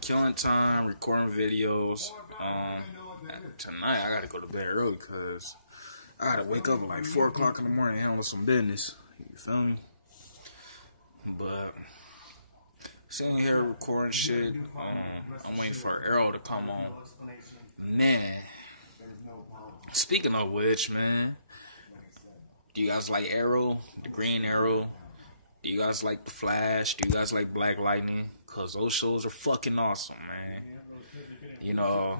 killing time, recording videos. Tonight I gotta go to bed early because I gotta wake up at like 4 o'clock in the morning and handle some business. You feel me? But sitting here recording shit. I'm waiting for Arrow to come on. Man, speaking of which, man, do you guys like Arrow, the Green Arrow? Do you guys like The Flash? Do you guys like Black Lightning? Because those shows are fucking awesome, man. You know,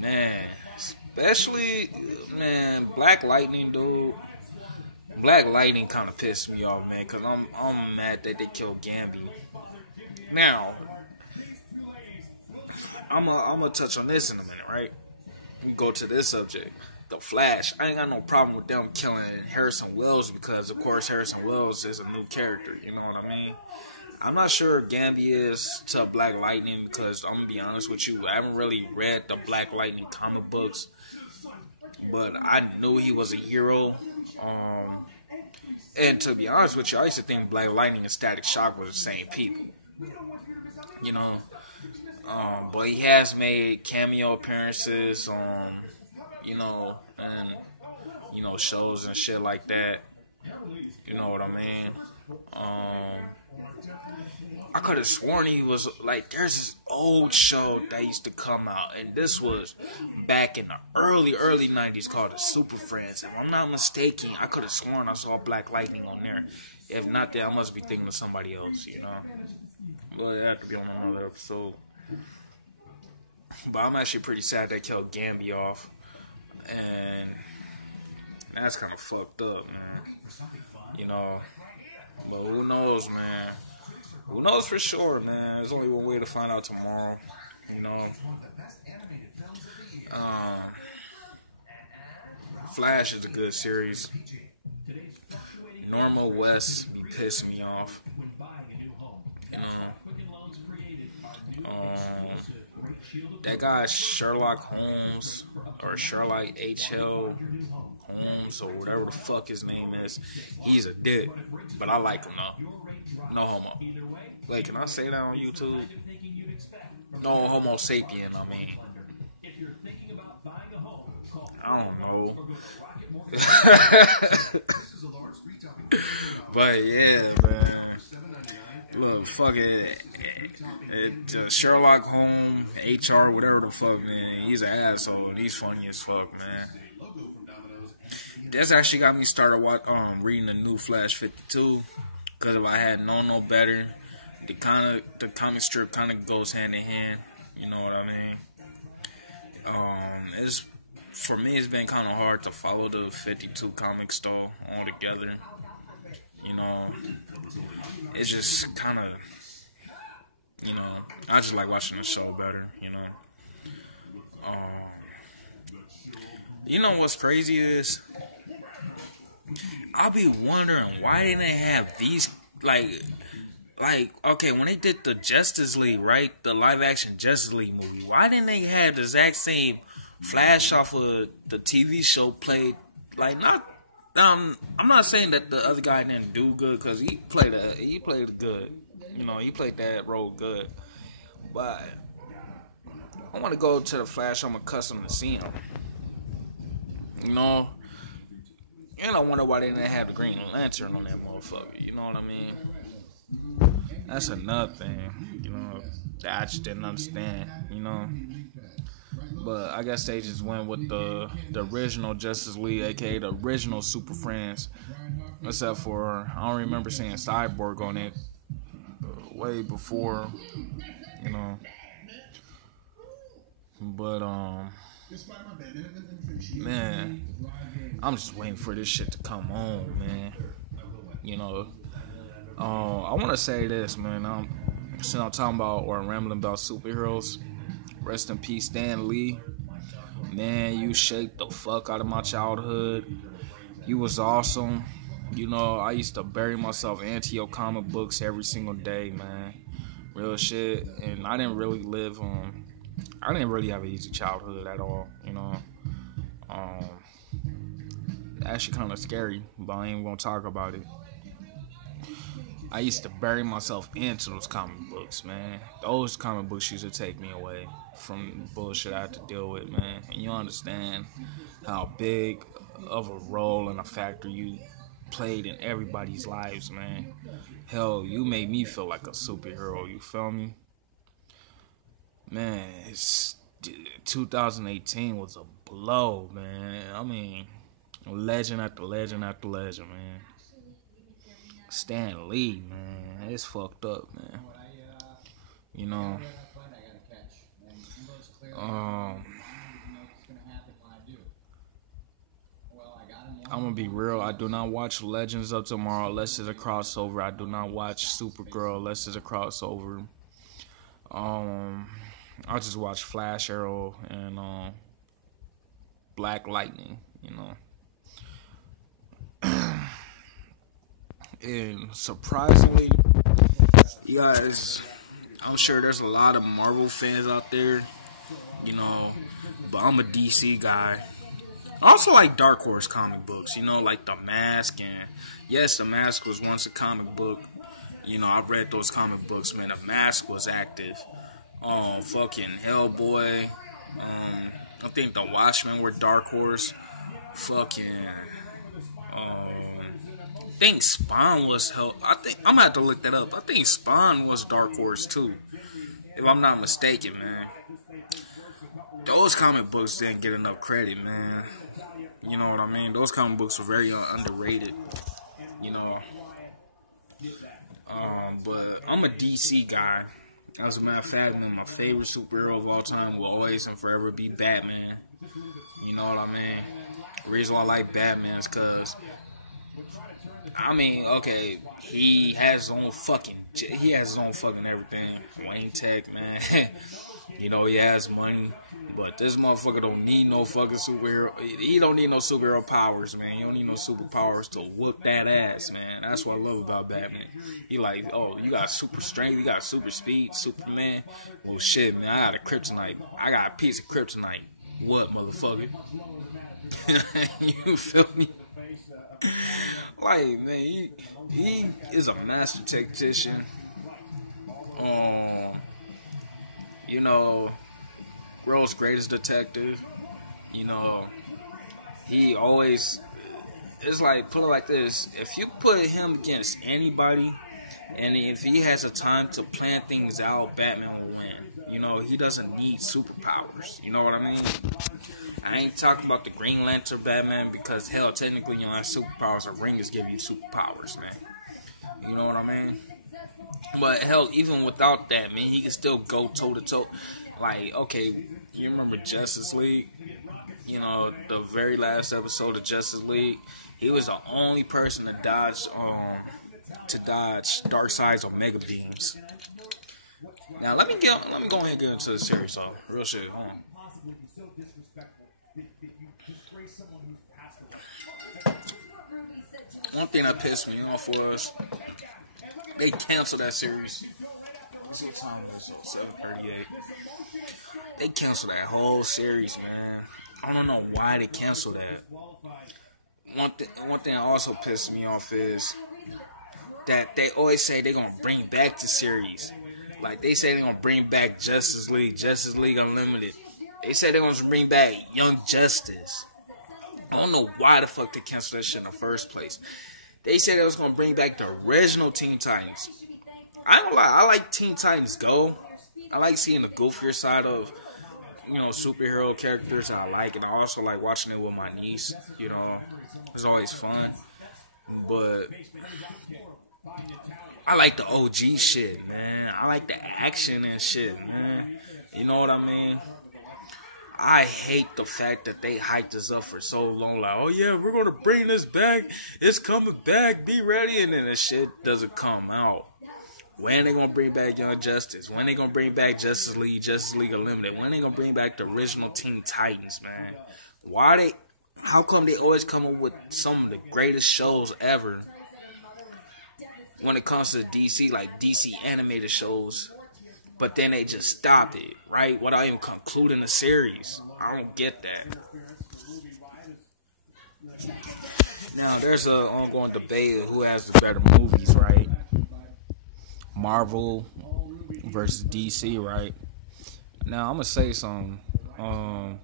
man, especially, man, Black Lightning, dude. Black Lightning kind of pissed me off, man, because I'm mad that they killed Gambit. Now, I'm gonna touch on this in a minute, right? We go to this subject. The Flash, I ain't got no problem with them killing Harrison Wells because, of course, Harrison Wells is a new character, you know what I mean? I'm not sure if Gambit is to Black Lightning because, I'm going to be honest with you, I haven't really read the Black Lightning comic books, but I knew he was a hero. And to be honest with you, I used to think Black Lightning and Static Shock were the same people, you know? But he has made cameo appearances on, you know, and, you know, shows and shit like that. You know what I mean? I could have sworn he was, like, there's this old show that used to come out, and this was back in the early 90s called The Super Friends. If I'm not mistaken, I could have sworn I saw Black Lightning on there. If not, then I must be thinking of somebody else, you know? Well, it had to be on another episode. But I'm actually pretty sad they killed Gambit off. And that's kind of fucked up, man. You know, but who knows, man? Who knows for sure, man? There's only one way to find out tomorrow, you know. Flash is a good series. Normal West be pissing me off, you know. That guy Sherlock Holmes or Sherlock H.L. Holmes or whatever the fuck his name is, he's a dick, but I like him though. No homo. Wait, can I say that on YouTube? No homo sapien, I mean. I don't know. But yeah, man. Look, fuck it. Sherlock Holmes, HR, whatever the fuck, man. He's an asshole and he's funny as fuck, man. That's actually got me started reading the new Flash 52. Because if I had known no better, the comic strip kind of goes hand in hand. You know what I mean? For me, it's been kind of hard to follow the 52 comic store altogether. You know, it's just kind of, you know, I just like watching the show better, you know. You know what's crazy is, I'll be wondering why didn't they have these, like, okay, when they did the Justice League, right, the live action Justice League movie, why didn't they have the exact same Flash off of the TV show played, like, not, I'm not saying that the other guy didn't do good, because he played good, you know, he played that role good, but I want to go to the Flash I'm accustomed to seeing him, you know. And I wonder why they didn't have the Green Lantern on that motherfucker. You know what I mean? That's another thing, you know, that I just didn't understand, you know. But I guess they just went with the original Justice League, aka the original Super Friends. Except for, I don't remember seeing Cyborg on it way before, you know. But, man, I'm just waiting for this shit to come on, man. You know, I want to say this, man. Since I'm talking about or rambling about superheroes, rest in peace, Stan Lee. Man, you shaped the fuck out of my childhood. You was awesome. You know, I used to bury myself into your comic books every single day, man. Real shit. And I didn't really I didn't really have an easy childhood at all, you know. Actually kind of scary, but I ain't gonna talk about it. I used to bury myself into those comic books, man. Those comic books used to take me away from the bullshit I had to deal with, man. And you understand how big of a role and a factor you played in everybody's lives, man. Hell, you made me feel like a superhero, you feel me? Man, 2018 was a blow, man. I mean, legend after legend after legend, man. Stan Lee, man, it's fucked up, man. You know, I'm gonna be real. I do not watch Legends of Tomorrow unless it's a crossover. I do not watch Supergirl unless it's a crossover. I just watch Flash, Arrow, and Black Lightning. You know. And surprisingly, you guys, I'm sure there's a lot of Marvel fans out there, you know, but I'm a DC guy. I also like Dark Horse comic books, you know, like The Mask, and yes, The Mask was once a comic book. You know, I've read those comic books, man. The Mask was active. Fucking Hellboy. I think The Watchmen were Dark Horse. Fucking I think Spawn was I think I'm gonna have to look that up. I think Spawn was Dark Horse too, if I'm not mistaken, man. Those comic books didn't get enough credit, man. You know what I mean? Those comic books were very underrated. You know. But I'm a DC guy. As a matter of fact, man, my favorite superhero of all time will always and forever be Batman. You know what I mean? The reason why I like Batman is because, I mean, okay, he has his own fucking everything. Wayne Tech, man. You know, he has money. But this motherfucker don't need no fucking superhero. He don't need no superhero powers, man. He don't need no superpowers to whoop that ass, man. That's what I love about Batman. He like, oh, you got super strength, you got super speed, Superman. Well, shit, man, I got a kryptonite. I got a piece of kryptonite. What, motherfucker? You feel me? Like, man, he is a master tactician. You know, world's greatest detective. You know, he always, it's like, put it like this, if you put him against anybody, and if he has a time to plan things out, Batman will win. You know, he doesn't need superpowers. You know what I mean? I ain't talking about the Green Lantern Batman, because hell, technically, you know, superpowers or rings give you superpowers, man. You know what I mean? But hell, even without that, man, he can still go toe to toe. Like, okay, you remember Justice League? You know, the very last episode of Justice League, he was the only person to dodge Darkseid's Omega beams. Now let me go ahead and get into the series, so real shit. One thing that pissed me off was they canceled that series. What time is it? 7:38. They canceled that whole series, man. I don't know why they canceled that. One thing that also pissed me off is that they always say they're gonna bring back the series. Like, they say they're gonna bring back Justice League Unlimited. They say they're gonna bring back Young Justice. I don't know why the fuck they canceled that shit in the first place. They said they was gonna bring back the original Teen Titans. I don't lie, I like Teen Titans Go. I like seeing the goofier side of, you know, superhero characters that I like, and I also like watching it with my niece. You know, it's always fun. But I like the OG shit, man. I like the action and shit, man. You know what I mean? I hate the fact that they hyped us up for so long. Like, oh yeah, we're gonna bring this back. It's coming back. Be ready. And then the shit doesn't come out. When they gonna bring back Young Justice? When they gonna bring back Justice League Unlimited? When they gonna bring back the original Teen Titans, man? How come they always come up with some of the greatest shows ever when it comes to DC, like DC animated shows, but then they just stop it, right? Without even concluding the series. I don't get that. Now, there's an ongoing debate of who has the better movies, right? Marvel versus DC, right? Now I'm gonna say something. I'm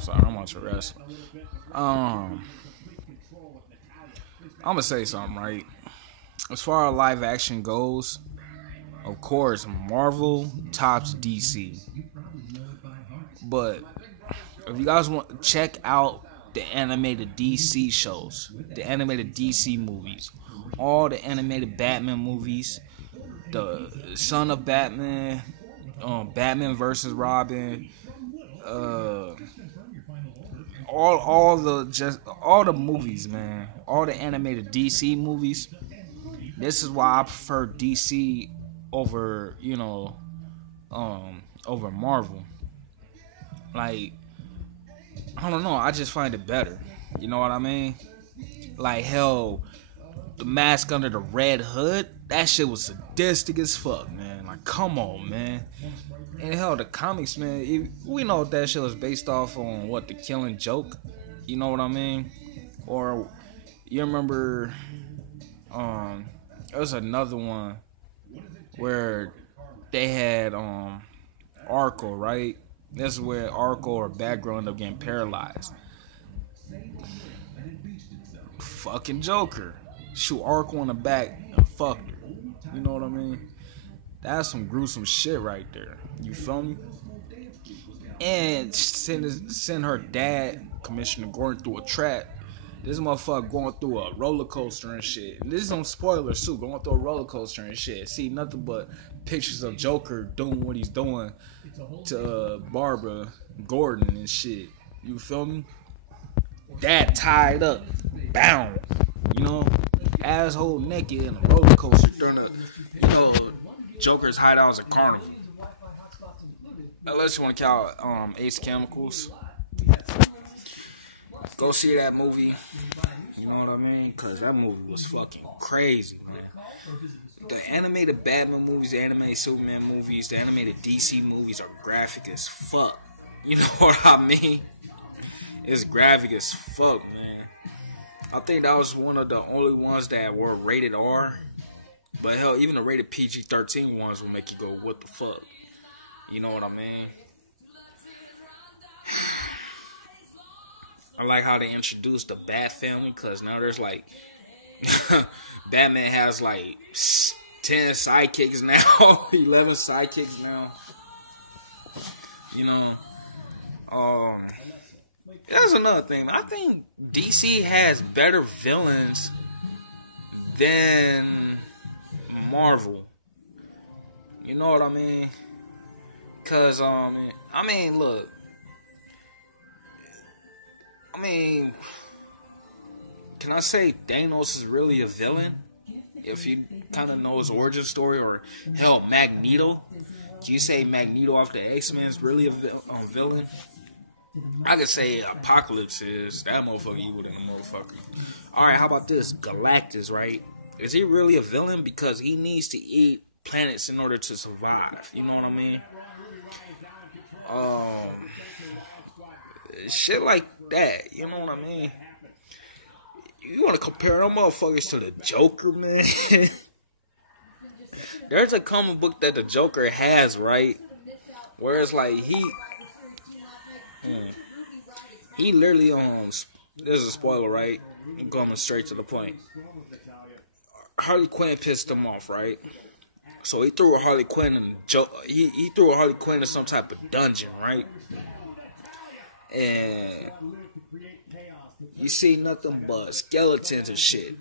sorry, I'm watching wrestling. I'm gonna say something, right? As far as live action goes, of course, Marvel tops DC. But if you guys want to check out the animated DC shows, the animated DC movies, all the animated Batman movies, the Son of Batman, Batman versus Robin, all the movies, man, all the animated DC movies. This is why I prefer DC over, over Marvel. Like, I don't know, I just find it better. You know what I mean? Like, hell, the Mask Under the Red Hood, that shit was sadistic as fuck, man. Like, come on, man. And hell, the comics, man, we know that shit was based off on what, The Killing Joke? You know what I mean? Or, you remember, there was another one where they had, Arkle, right? This is where Arkle or Batgirl ended up getting paralyzed. Fucking Joker. Shoot Arkle in the back and fucked her. You know what I mean? That's some gruesome shit right there. You feel me? And send her dad, Commissioner Gordon, through a trap. This motherfucker going through a roller coaster and shit. And this is on spoilers too. Going through a roller coaster and shit. See nothing but pictures of Joker doing what he's doing to Barbara Gordon and shit. You feel me? Dad tied up, bound. You know, asshole naked in a roller coaster during Joker's hideout is a carnival. Unless you want to count Ace Chemicals. Go see that movie. You know what I mean? Because that movie was fucking crazy, man. The animated Batman movies, the animated Superman movies, the animated DC movies are graphic as fuck. You know what I mean? It's graphic as fuck, man. I think that was one of the only ones that were rated R. But hell, even the rated PG-13 ones will make you go, what the fuck? You know what I mean? I like how they introduced the Bat family, because now there's like Batman has like 10 sidekicks now, 11 sidekicks now. You know, that's another thing. I think DC has better villains than Marvel. You know what I mean? Because, look. Can I say Thanos is really a villain? If you kind of know his origin story, or hell, Magneto. Can you say Magneto off the X-Men is really a villain? I could say Apocalypse is. That motherfucker evil than a motherfucker. Alright, how about this? Galactus, right? Is he really a villain? Because he needs to eat planets in order to survive. You know what I mean? Shit like that. You know what I mean? You want to compare them motherfuckers to the Joker, man? There's a comic book that the Joker has, right? Where it's like he literally this is a spoiler, right? I'm coming straight to the point. Harley Quinn pissed him off, right? So he threw a Harley Quinn in he threw a Harley Quinn in some type of dungeon, right? And you see nothing but skeletons and shit.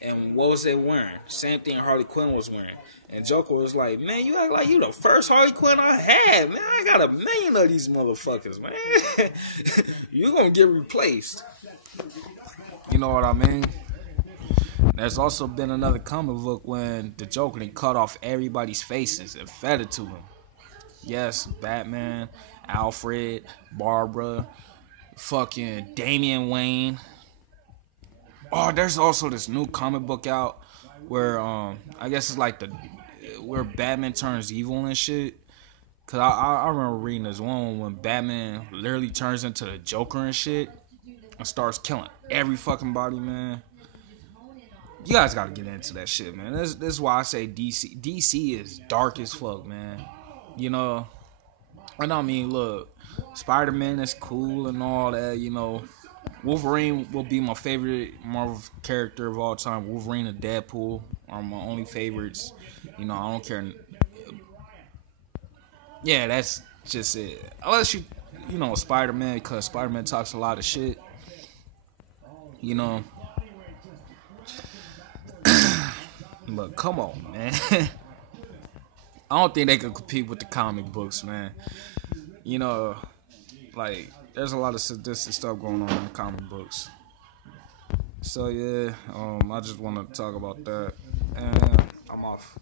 And what was they wearing? Same thing Harley Quinn was wearing. And Joker was like, man, you act like you the first Harley Quinn I had, man. I got 1 million of these motherfuckers, man. You gonna get replaced. You know what I mean? There's also been another comic book when the Joker cut off everybody's faces and fed it to him. Yes, Batman, Alfred, Barbara, fucking Damian Wayne. Oh, there's also this new comic book out where I guess it's like where Batman turns evil and shit. Cause I remember reading this one when Batman literally turns into the Joker and shit and starts killing every fucking body, man. You guys gotta get into that shit, man. This is why I say DC. DC is dark as fuck, man. You know, and I mean, look, Spider-Man is cool and all that. You know, Wolverine will be my favorite Marvel character of all time. Wolverine and Deadpool are my only favorites. You know, I don't care. Yeah, that's just it. Unless you know, Spider-Man, because Spider-Man talks a lot of shit. You know. But come on, man. I don't think they could compete with the comic books, man. You know, like, there's a lot of sadistic stuff going on in the comic books. So, yeah, I just want to talk about that. And I'm off.